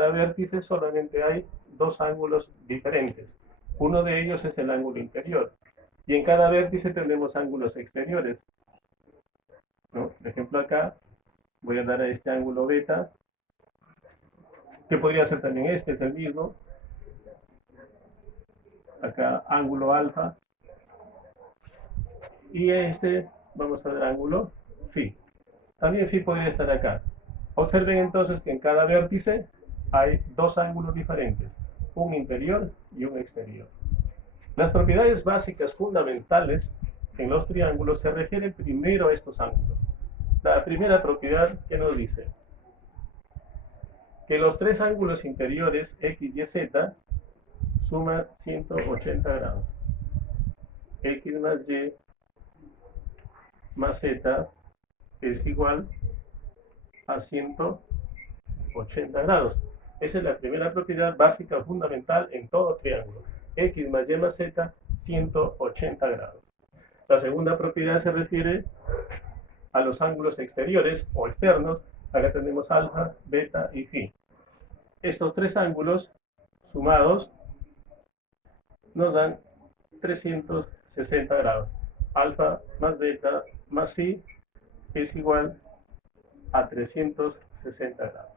cada vértice solamente hay dos ángulos diferentes. Uno de ellos es el ángulo interior. Y en cada vértice tenemos ángulos exteriores, ¿no? Por ejemplo, acá voy a dar a este ángulo beta, que podría ser también este, es el mismo. Acá ángulo alfa. Y este, vamos a ver ángulo phi. También phi podría estar acá. Observen entonces que en cada vértice hay dos ángulos diferentes, un interior y un exterior. Las propiedades básicas fundamentales en los triángulos se refieren primero a estos ángulos. La primera propiedad que nos dice que los tres ángulos interiores X, Y, Z suman 180 grados. X más Y más Z es igual a 180 grados. Esa es la primera propiedad básica fundamental en todo triángulo. X más Y más Z, 180 grados. La segunda propiedad se refiere a los ángulos exteriores o externos. Acá tenemos alfa, beta y phi. Estos tres ángulos sumados nos dan 360 grados. Alfa más beta más phi es igual a 360 grados.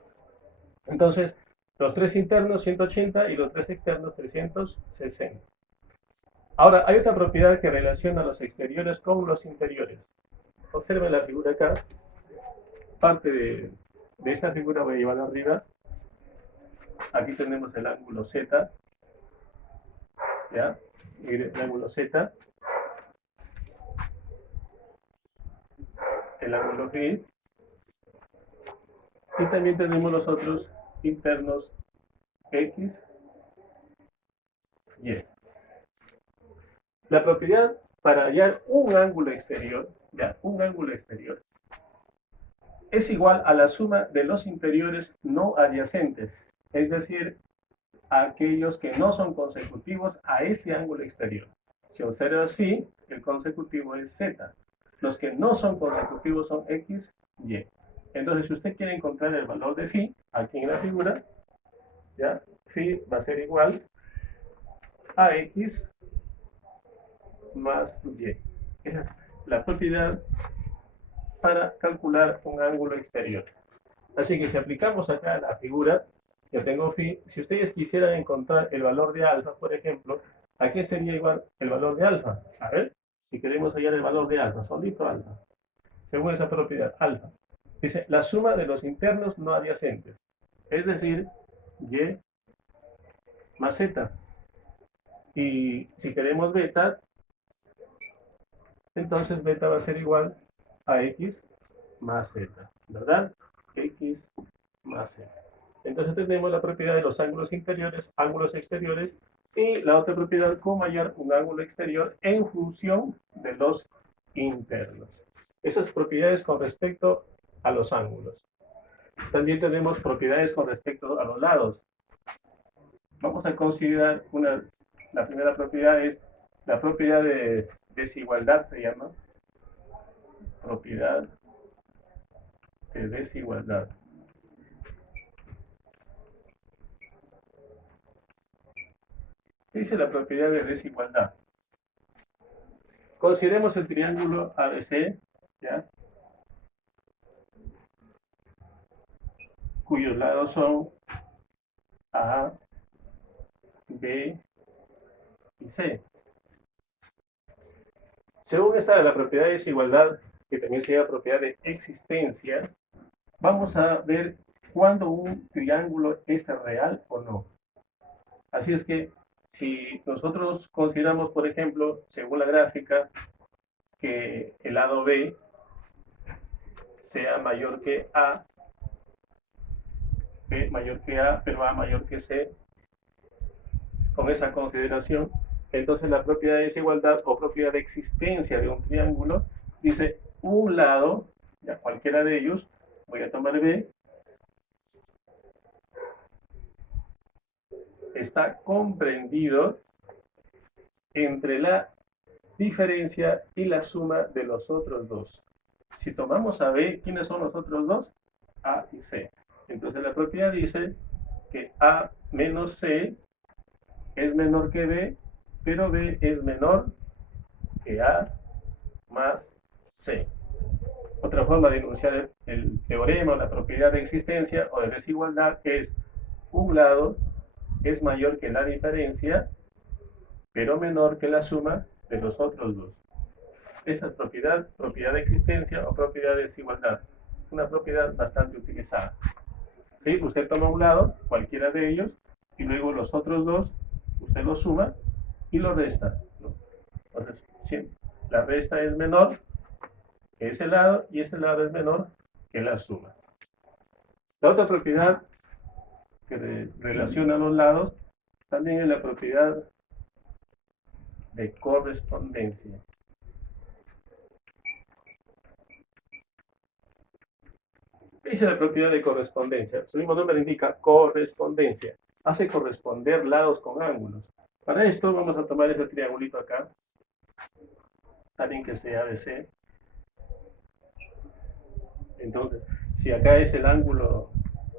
Entonces, los tres internos 180 y los tres externos 360. Ahora, hay otra propiedad que relaciona los exteriores con los interiores. Observen la figura acá. Parte de esta figura voy a llevar arriba. Aquí tenemos el ángulo Z. ¿Ya? Mire, el ángulo Z. El ángulo phi. Y también tenemos los otros internos X, Y. La propiedad para hallar un ángulo exterior, ya, un ángulo exterior, es igual a la suma de los interiores no adyacentes, es decir, a aquellos que no son consecutivos a ese ángulo exterior. Si observa así, el consecutivo es Z. Los que no son consecutivos son X, Y. Entonces, si usted quiere encontrar el valor de phi, aquí en la figura, ¿ya? Phi va a ser igual a X más Y. Esa es la propiedad para calcular un ángulo exterior. Así que si aplicamos acá la figura, yo tengo phi, si ustedes quisieran encontrar el valor de alfa, por ejemplo, ¿a qué sería igual el valor de alfa? A ver, si queremos hallar el valor de alfa, solito alfa, según esa propiedad, alfa. Dice, la suma de los internos no adyacentes, es decir, Y más Z. Y si queremos beta, entonces beta va a ser igual a X más Z, ¿verdad? X más Z. Entonces tenemos la propiedad de los ángulos interiores, ángulos exteriores, y la otra propiedad, cómo hallar un ángulo exterior en función de los internos. Esas propiedades con respecto a los ángulos. También tenemos propiedades con respecto a los lados. Vamos a considerar la primera propiedad es la propiedad de desigualdad, se llama. Propiedad de desigualdad. ¿Qué dice la propiedad de desigualdad? Consideremos el triángulo ABC, ¿ya? Cuyos lados son A, B y C. Según esta la propiedad de desigualdad, que también se llama propiedad de existencia, vamos a ver cuándo un triángulo es real o no. Así es que si nosotros consideramos, por ejemplo, según la gráfica, que el lado B sea mayor que A, B mayor que A, pero A mayor que C, con esa consideración, entonces la propiedad de desigualdad o propiedad de existencia de un triángulo dice un lado, ya cualquiera de ellos, voy a tomar B, está comprendido entre la diferencia y la suma de los otros dos. Si tomamos a B, ¿quiénes son los otros dos? A y C. Entonces la propiedad dice que A menos C es menor que B, pero B es menor que A más C. Otra forma de enunciar el teorema o la propiedad de existencia o de desigualdad es: un lado es mayor que la diferencia, pero menor que la suma de los otros dos. Esa es propiedad de existencia o propiedad de desigualdad. Una propiedad bastante utilizada. ¿Sí? Usted toma un lado, cualquiera de ellos, y luego los otros dos, usted los suma y lo resta, ¿no? Entonces, sí, la resta es menor que ese lado y ese lado es menor que la suma. La otra propiedad que relaciona los lados también es la propiedad de correspondencia. ¿Qué dice la propiedad de correspondencia? Su mismo nombre indica correspondencia. Hace corresponder lados con ángulos. Para esto vamos a tomar este triangulito acá. Está bien que sea ABC. Entonces, si acá es el ángulo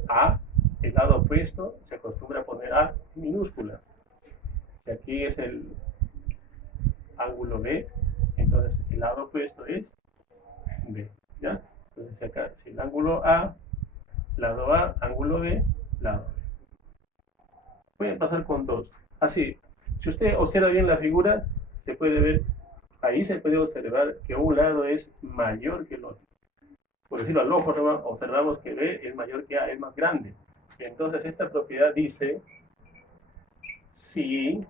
A, el lado opuesto se acostumbra a poner A minúscula. Si aquí es el ángulo B, entonces el lado opuesto es B. ¿Ya? Entonces acá, si el ángulo A, lado A, ángulo B, lado B. Voy a pasar con dos. Así, si usted observa bien la figura, se puede ver, ahí se puede observar que un lado es mayor que el otro. Por decirlo al ojo, observamos que B es mayor que A, es más grande. Entonces esta propiedad dice: si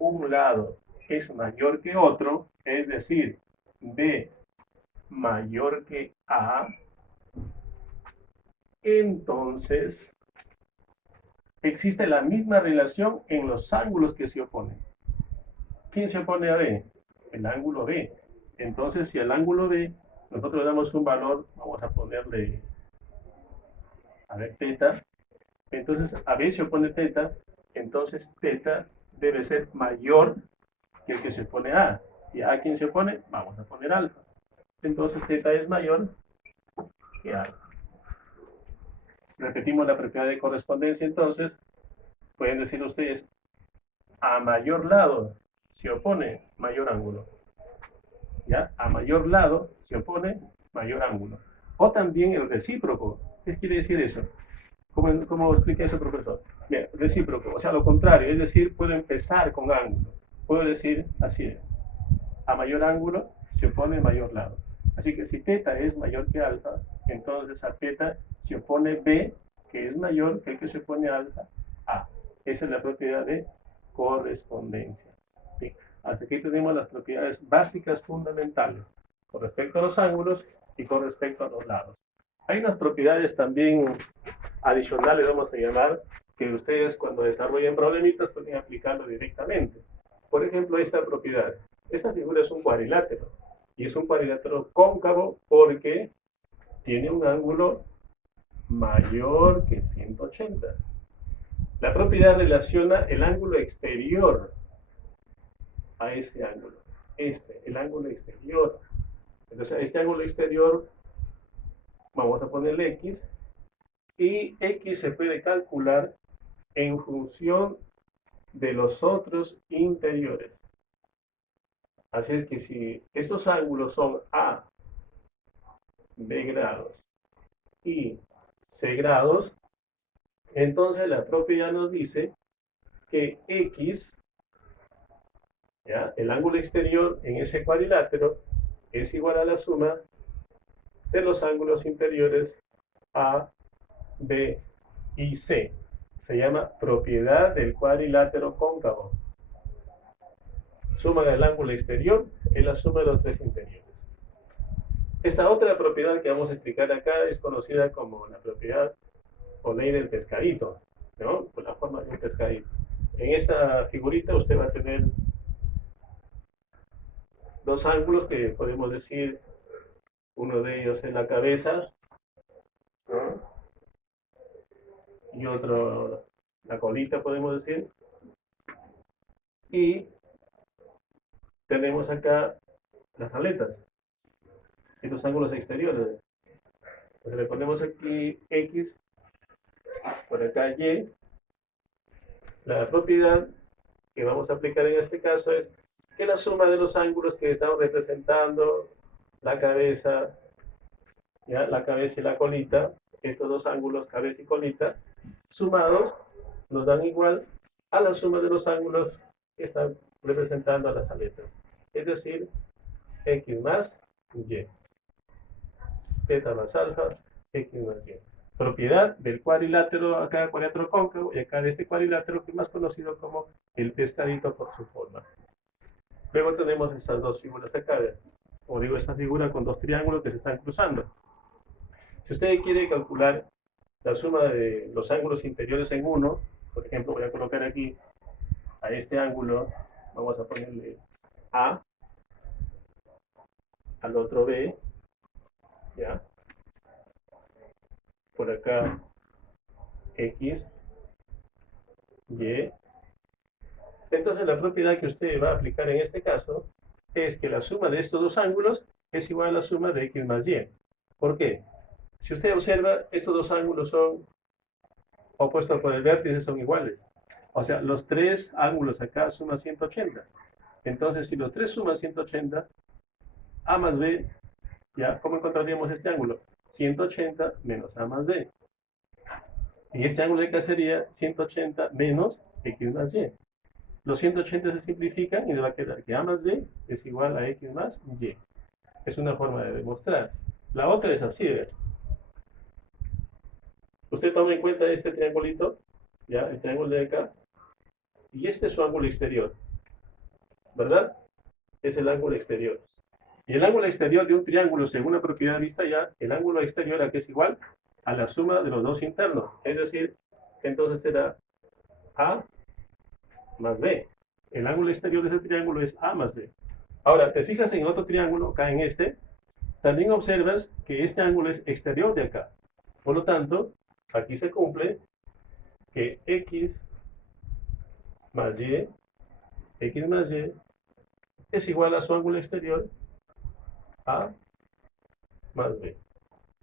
un lado es mayor que otro, es decir, B mayor que A, entonces existe la misma relación en los ángulos que se oponen. ¿Quién se opone a B? El ángulo B. Entonces, si al ángulo B nosotros le damos un valor, vamos a ponerle, a ver, teta, entonces a B se opone teta, entonces teta debe ser mayor que el que se opone a A. ¿Y a quién se opone? Vamos a poner alfa. Entonces teta es mayor que alfa. Repetimos la propiedad de correspondencia, entonces pueden decir ustedes: a mayor lado se opone mayor ángulo. ¿Ya? A mayor lado se opone mayor ángulo. O también el recíproco. ¿Qué quiere decir eso? ¿Cómo explica eso, profesor? Bien, recíproco, o sea, lo contrario, es decir, puedo empezar con ángulo. Puedo decir así: a mayor ángulo se opone mayor lado. Así que si teta es mayor que alfa, entonces a teta se opone B, que es mayor que el que se opone a alfa, A. Esa es la propiedad de correspondencia. ¿Sí? Hasta aquí tenemos las propiedades básicas fundamentales con respecto a los ángulos y con respecto a los lados. Hay unas propiedades también adicionales, vamos a llamar, que ustedes cuando desarrollen problemitas pueden aplicarlo directamente. Por ejemplo, esta propiedad. Esta figura es un cuadrilátero y es un cuadrilátero cóncavo porque tiene un ángulo mayor que 180. La propiedad relaciona el ángulo exterior a este ángulo. El ángulo exterior. Entonces, a este ángulo exterior vamos a ponerle X, y X se puede calcular en función de los otros interiores. Así es que si estos ángulos son A, B grados y C grados, entonces la propiedad nos dice que X, ¿ya?, el ángulo exterior en ese cuadrilátero, es igual a la suma de los ángulos interiores A, B y C. Se llama propiedad del cuadrilátero cóncavo. Suma del ángulo exterior es la suma de los tres interiores. Esta otra propiedad que vamos a explicar acá es conocida como la propiedad o ley del pescadito, ¿no? Por la forma de un pescadito. En esta figurita usted va a tener dos ángulos que podemos decir, uno de ellos es la cabeza, ¿no?, y otro la colita, podemos decir. Y tenemos acá las aletas y los ángulos exteriores. Entonces le ponemos aquí X por acá y, la propiedad que vamos a aplicar en este caso es que la suma de los ángulos que estamos representando, la cabeza, ¿ya? La cabeza y la colita, estos dos ángulos, cabeza y colita, sumados, nos dan igual a la suma de los ángulos que están representando a las aletas. Es decir, x más y. Teta más alfa, x más y. Propiedad del cuadrilátero, acá cuadrilátero cóncavo, y acá de este cuadrilátero que es más conocido como el pescadito por su forma. Luego tenemos estas dos figuras acá, como digo, esta figura con dos triángulos que se están cruzando. Si usted quiere calcular la suma de los ángulos interiores en uno, por ejemplo, voy a colocar aquí a este ángulo, vamos a ponerle A, al otro B, ¿ya? Por acá X, Y. Entonces la propiedad que usted va a aplicar en este caso es que la suma de estos dos ángulos es igual a la suma de X más Y. ¿Por qué? Si usted observa, estos dos ángulos son opuestos por el vértice, son iguales. O sea, los tres ángulos acá suman 180. Entonces, si los tres suman 180, A más B, ¿ya? ¿Cómo encontraríamos este ángulo? 180 menos A más B. Y este ángulo de acá sería 180 menos X más Y. Los 180 se simplifican y le va a quedar que A más B es igual a X más Y. Es una forma de demostrar. La otra es así, ¿ves? Usted toma en cuenta este triangulito, ¿ya? El triángulo de acá. Y este es su ángulo exterior, ¿verdad? Es el ángulo exterior. Y el ángulo exterior de un triángulo, según la propiedad vista ya, el ángulo exterior aquí es igual a la suma de los dos internos. Es decir, entonces será A más B. El ángulo exterior de este triángulo es A más B. Ahora, te fijas en otro triángulo, acá en este, también observas que este ángulo es exterior de acá. Por lo tanto, aquí se cumple que X más Y es igual a su ángulo exterior A más B.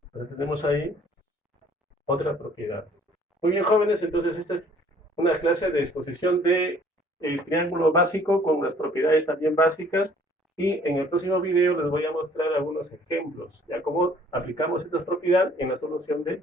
Entonces tenemos ahí otra propiedad. Muy bien, jóvenes, entonces esta es una clase de exposición del triángulo básico con las propiedades también básicas, y en el próximo video les voy a mostrar algunos ejemplos, ya cómo aplicamos esta propiedad en la solución de